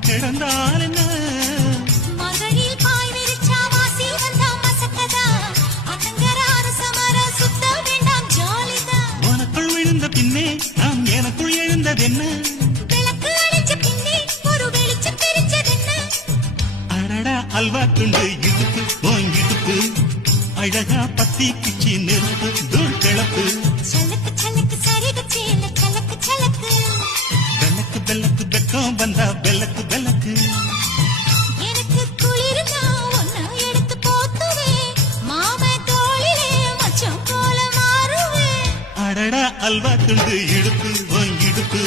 கிடந்தால் என்ன மகளில் பாய் விரிச்சா வாசி வந்தா மசக்கதா அத்தங்கரார சமர சுத்த வேண்டாம் ஜாலிதான் உனக்குள் விழுந்த பின்னே நாம் எனக்குள் எழுந்ததென்ன விளக்கு அடிச்ச பின்னே ஒரு வெளிச்சம் தெரிஞ்சதென்ன அடடா அல்வா துண்டு இடுப்பு ஓன் இடுப்பு அழகா பத்தி கிச்சி நெருப்பு தூள் கிளப்பு சலக்கு சலக்கு சரிக சேல சலக்கு சலக்கு பெல்லக்கு பெல்லக்கு பெக்கம் வந்தா பெல்லக்கு பெல்லக்கு எனக்கு குளிர்னா ஒன்னா எடுத்து போத்துவே மாமே தோளிலே மச்சம் போல மாறுவே அடடா அல்வா துண்டு இடுப்பு ஓன் இடுப்பு